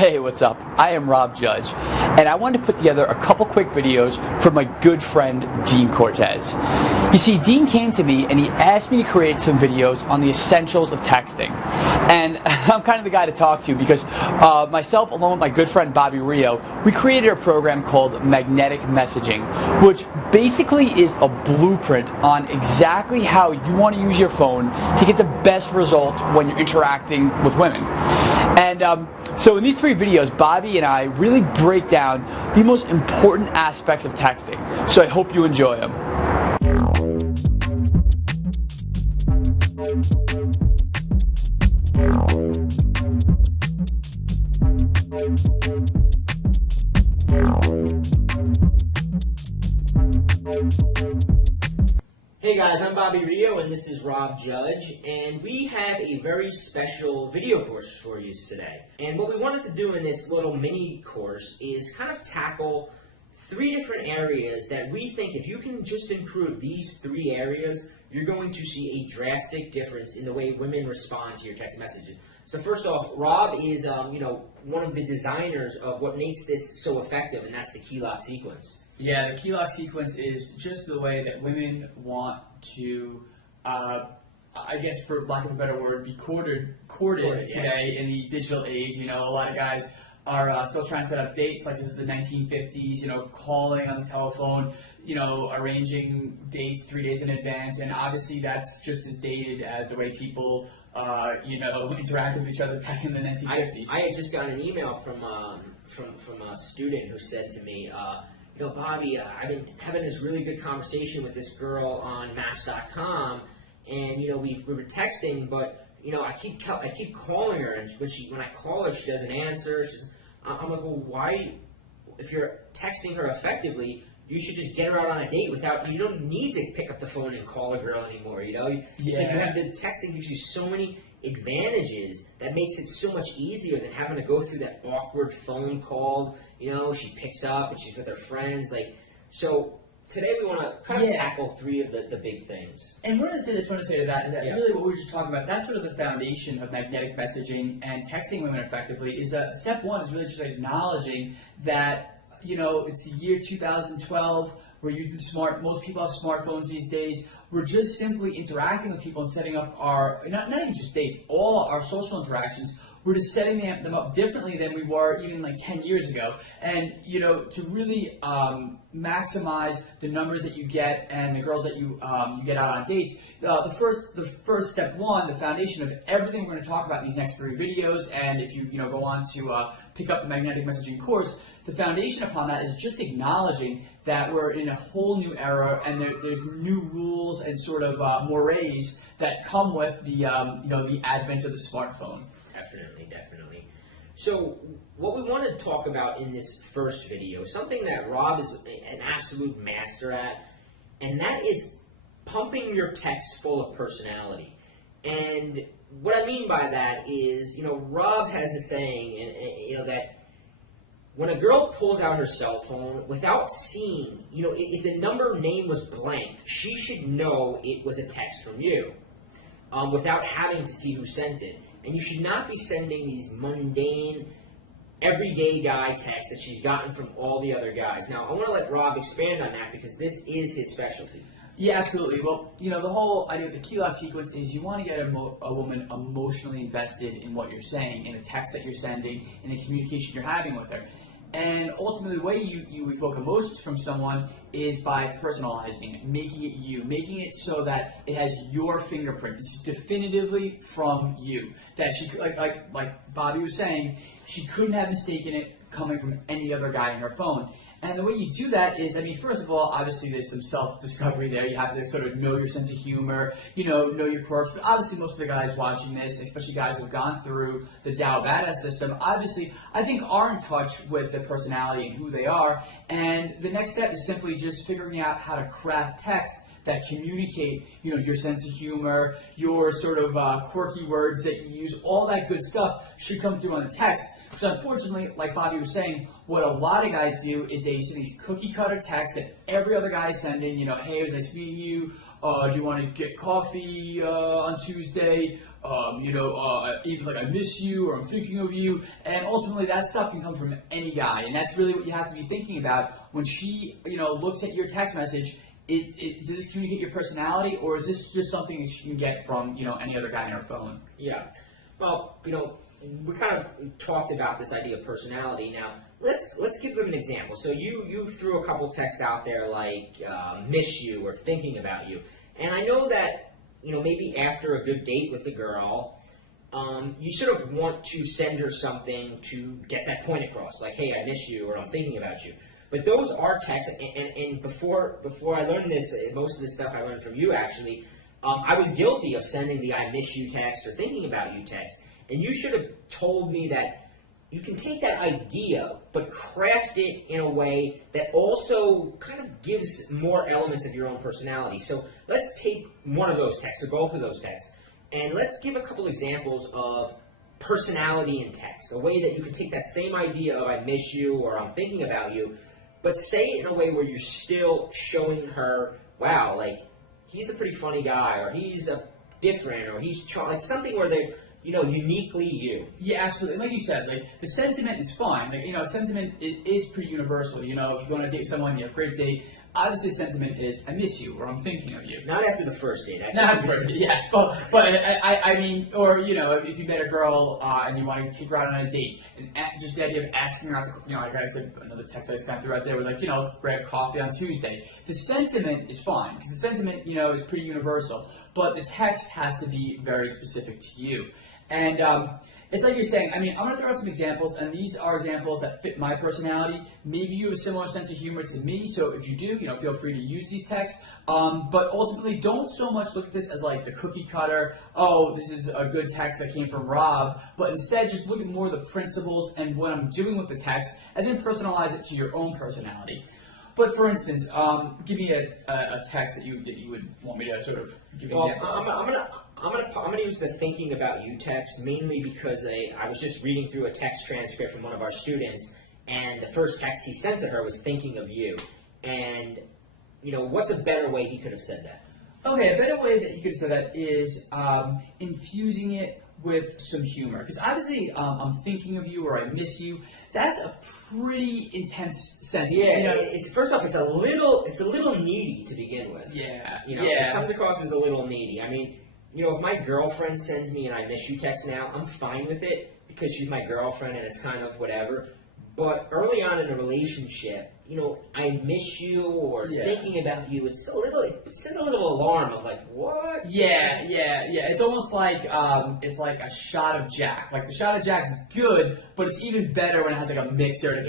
Hey, what's up? I am Rob Judge, and I wanted to put together a couple quick videos for my good friend, Dean Cortez. You see, Dean came to me and he asked me to create some videos on the essentials of texting. And I'm kind of the guy to talk to because myself, along with my good friend Bobby Rio, we created a program called Magnetic Messaging, which basically is a blueprint on exactly how you want to use your phone to get the best results when you're interacting with women. And so in these three videos, Bobby and I really break down the most important aspects of texting. So I hope you enjoy them. Hey guys, I'm Bobby Rio and this is Rob Judge, and we have a very special video course for you today. And what we wanted to do in this little mini course is kind of tackle three different areas that we think if you can just improve these three areas, you're going to see a drastic difference in the way women respond to your text messages. So first off, Rob is one of the designers of what makes this so effective, and that's the key lock sequence. Yeah, the key lock sequence is just the way that women want to, I guess for lack of a better word, be courted today in the digital age. You know, a lot of guys are still trying to set up dates like this is the 1950s, you know, calling on the telephone, you know, arranging dates 3 days in advance, and obviously that's just as dated as the way people, interacted with each other back in the 1950s. I had just got an email from a student who said to me, Bobby, I've been having this really good conversation with this girl on Match.com, and we were texting, but I keep calling her, and when I call her, she doesn't answer. I'm like, well, why? If you're texting her effectively, you should just get her out on a date you don't need to pick up the phone and call a girl anymore. Yeah. The texting gives you so many advantages that makes it so much easier than having to go through that awkward phone call. She picks up and she's with her friends. So today we want to kind of tackle three of the big things. And one of the things I just want to say to that is that really what we were just talking about, that's sort of the foundation of magnetic messaging and texting women effectively, is that step one is really just acknowledging that, it's the year 2012, we're using most people have smartphones these days. We're just simply interacting with people and setting up our, not even just dates, all our social interactions. We're just setting them up differently than we were even like 10 years ago. And, to really maximize the numbers that you get and the girls that you get out on dates, the first step one, the foundation of everything we're going to talk about in these next three videos, and if you go on to pick up the magnetic messaging course, the foundation upon that is just acknowledging that we're in a whole new era, and there's new rules and sort of mores that come with the the advent of the smartphone. Definitely. So what we want to talk about in this first video, something that Rob is an absolute master at, and that is pumping your text full of personality. And what I mean by that is, Rob has a saying, that when a girl pulls out her cell phone without seeing, if the number name was blank, she should know it was a text from you, without having to see who sent it. And you should not be sending these mundane, everyday guy texts that she's gotten from all the other guys. Now, I want to let Rob expand on that because this is his specialty. Yeah, absolutely. Well, the whole idea of the key lock sequence is you want to get a woman emotionally invested in what you're saying, in the text that you're sending, in the communication you're having with her. And ultimately, the way you evoke emotions from someone is by personalizing it, making it you, making it so that it has your fingerprint. It's definitively from you. That she, like Bobby was saying, she couldn't have mistaken it coming from any other guy on her phone. And the way you do that is, first of all, obviously there's some self-discovery there. You have to sort of know your sense of humor, know your quirks. But obviously most of the guys watching this, especially guys who've gone through the Dow Badass system, obviously I think are in touch with their personality and who they are. And the next step is simply just figuring out how to craft text that communicate, your sense of humor, your sort of quirky words that you use, all that good stuff should come through on the text. So unfortunately, like Bobby was saying, what a lot of guys do is they send these cookie cutter texts that every other guy is sending, hey, it was nice meeting you, do you want to get coffee on Tuesday, either like I miss you or I'm thinking of you, and ultimately that stuff can come from any guy, and that's really what you have to be thinking about when she, looks at your text message. Does this communicate your personality, or is this just something that she can get from, any other guy on her phone? Yeah. Well, we kind of talked about this idea of personality. Now, let's give them an example. So you threw a couple texts out there like miss you or thinking about you. And I know that, maybe after a good date with a girl, you sort of want to send her something to get that point across, like, hey, I miss you, or I'm thinking about you. But those are texts, and before I learned this, most of this stuff I learned from you, actually, I was guilty of sending the I miss you text or thinking about you text. And you should have told me that you can take that idea, but craft it in a way that also kind of gives more elements of your own personality. So let's take one of those texts, or both of those texts, and let's give a couple examples of personality in text, a way that you can take that same idea of I miss you or I'm thinking about you, but say it in a way where you're still showing her, wow, like, he's a pretty funny guy, or he's different, or he's like something where they're, uniquely you. Yeah, absolutely. Like you said, like, the sentiment is fine. Like, sentiment is pretty universal. If you go on a date with someone, you have a great date, obviously sentiment is, I miss you, or I'm thinking of you. Not after the first date. Not after the first date, yes. But I mean, or, if you met a girl and you want to take her out on a date, and just the idea of asking her out to, like I said, another text I just kind of threw out there was like, let's grab coffee on Tuesday. The sentiment is fine, because the sentiment, is pretty universal. But the text has to be very specific to you. And it's like you're saying, I'm going to throw out some examples, and these are examples that fit my personality. Maybe you have a similar sense of humor to me, so if you do, feel free to use these texts. But ultimately, don't so much look at this as like the cookie cutter, oh, this is a good text that came from Rob, but instead just look at more of the principles and what I'm doing with the text, and then personalize it to your own personality. But for instance, give me a text that you would want me to sort of give an example. I'm gonna use the thinking about you text mainly because I was just reading through a text transcript from one of our students, and the first text he sent to her was thinking of you. And what's a better way he could have said that? Okay, a better way that he could have said that is infusing it with some humor. Because obviously, I'm thinking of you, or I miss you. That's a pretty intense sentence. Yeah, it's first off, it's a little needy to begin with. Yeah, it comes across as a little needy. I mean, if my girlfriend sends me an I miss you text now, I'm fine with it because she's my girlfriend and it's kind of whatever. But early on in a relationship, I miss you or thinking about you, it sends a little alarm of like, what? Yeah. It's almost like it's like a shot of Jack. Like the shot of Jack is good, but it's even better when it has like a mixer to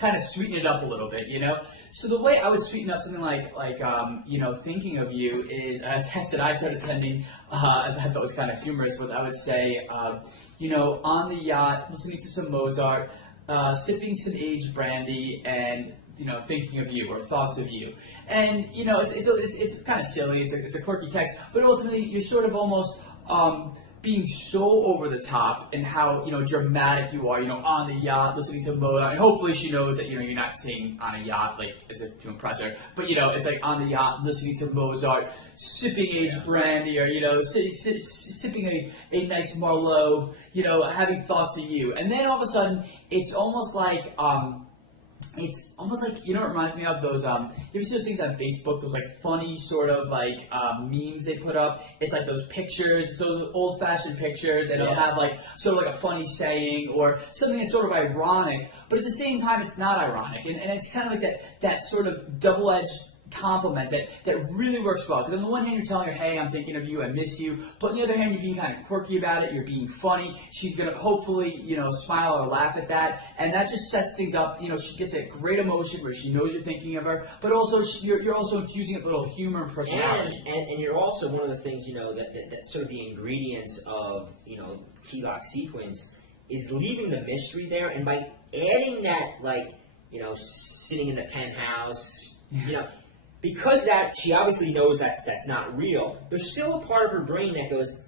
kind of sweeten it up a little bit, So the way I would sweeten up something like thinking of you is a text that I started sending. I thought was kind of humorous. Was I would say, on the yacht, listening to some Mozart, sipping some aged brandy, and thinking of you or thoughts of you. And it's kind of silly. It's a quirky text, but ultimately you're sort of almost being so over the top and how dramatic you are, on the yacht listening to Mozart, and hopefully she knows that you're not saying on a yacht like as if to impress her, but it's like on the yacht listening to Mozart, sipping aged brandy, or sipping a nice Merlot, having thoughts of you, and then all of a sudden it's almost like it reminds me of those, you ever see those things on Facebook, those like funny sort of like memes they put up? It's like those pictures, it's those old fashioned pictures, and it'll have like sort of like a funny saying or something that's sort of ironic, but at the same time it's not ironic. And it's kind of like that sort of double-edged compliment that really works well. Because on the one hand, you're telling her, hey, I'm thinking of you, I miss you. But on the other hand, you're being kind of quirky about it, you're being funny. She's going to hopefully, smile or laugh at that. And that just sets things up. She gets a great emotion where she knows you're thinking of her. But also, you're also infusing a little humor and personality. And you're also, one of the things, that's sort of the ingredients of, key lock sequence is leaving the mystery there. And by adding that, like, sitting in the penthouse, because she obviously knows that's not real, there's still a part of her brain that goes,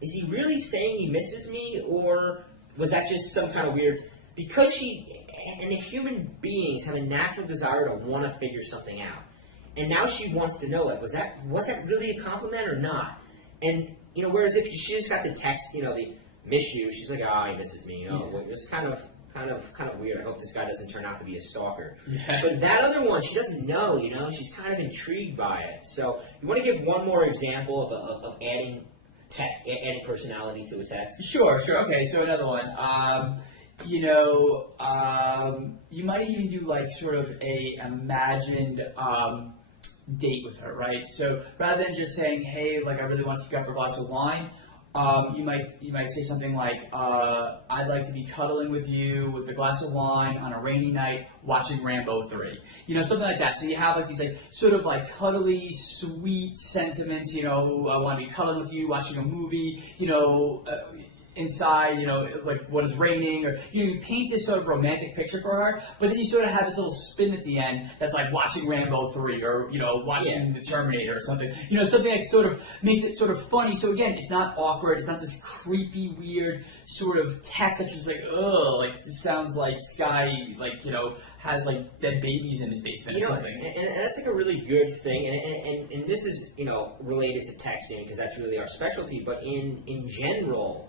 is he really saying he misses me, or was that just some kind of weird, because human beings have a natural desire to want to figure something out. And now she wants to know, like, was that really a compliment or not? And whereas if she just got the text, the miss you, she's like, oh, he misses me. It's kind of weird. I hope this guy doesn't turn out to be a stalker. Yeah. But that other one, she doesn't know. She's kind of intrigued by it. So you want to give one more example of adding personality to a text? Sure. Okay, so another one. You might even do like sort of a imagined date with her, right? So rather than just saying, hey, like I really want to take you out for a glass of wine, you might say something like, I'd like to be cuddling with you with a glass of wine on a rainy night watching Rambo 3. Something like that. So you have like these like sort of like cuddly, sweet sentiments, I want to be cuddling with you, watching a movie, inside, like when it's raining, or you paint this sort of romantic picture for her, but then you sort of have this little spin at the end that's like watching Rambo 3 or watching The Terminator or something. Something that sort of makes it sort of funny. So again, it's not awkward. It's not this creepy, weird sort of text that's just like, ugh, like this sounds like this guy has like dead babies in his basement or something. And that's like a really good thing. And this is related to texting because that's really our specialty. But in general,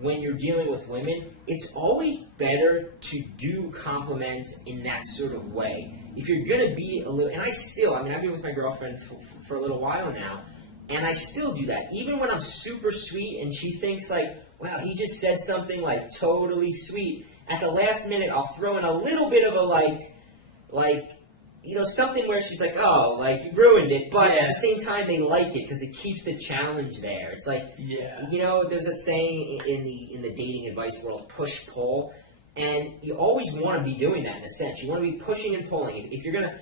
when you're dealing with women, it's always better to do compliments in that sort of way. If you're going to be a little, and I've been with my girlfriend for a little while now, and I still do that. Even when I'm super sweet and she thinks like, wow, he just said something like totally sweet, at the last minute I'll throw in a little bit of a something where she's like, oh, like, you ruined it, but at the same time, they like it because it keeps the challenge there. It's like, there's that saying in the dating advice world, push-pull, and you always want to be doing that in a sense. You want to be pushing and pulling. If you're going to,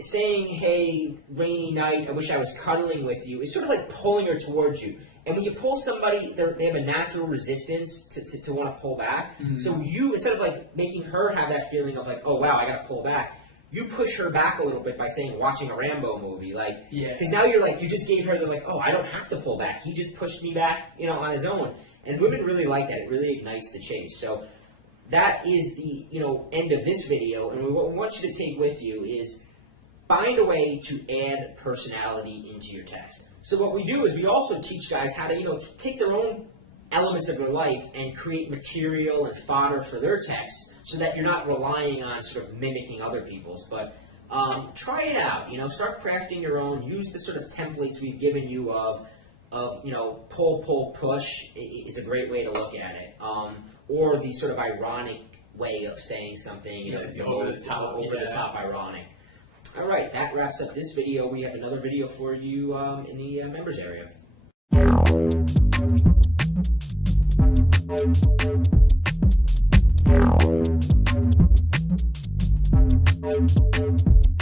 saying, hey, rainy night, I wish I was cuddling with you, it's sort of like pulling her towards you. And when you pull somebody, they have a natural resistance to want to pull back. Mm-hmm. So you, instead of like making her have that feeling of like, oh, wow, I got to pull back, you push her back a little bit by saying watching a Rambo movie, because now you just gave her the like, oh, I don't have to pull back. He just pushed me back, on his own. And women really like that. It really ignites the chase. So that is the end of this video. And what we want you to take with you is find a way to add personality into your text. So what we do is we also teach guys how to take their own elements of their life and create material and fodder for their texts, so that you're not relying on sort of mimicking other people's. But try it out. Start crafting your own. Use the sort of templates we've given you of pull, pull, push is a great way to look at it. Or the sort of ironic way of saying something. Over the top ironic. All right, that wraps up this video. We have another video for you in the members area. Thank you.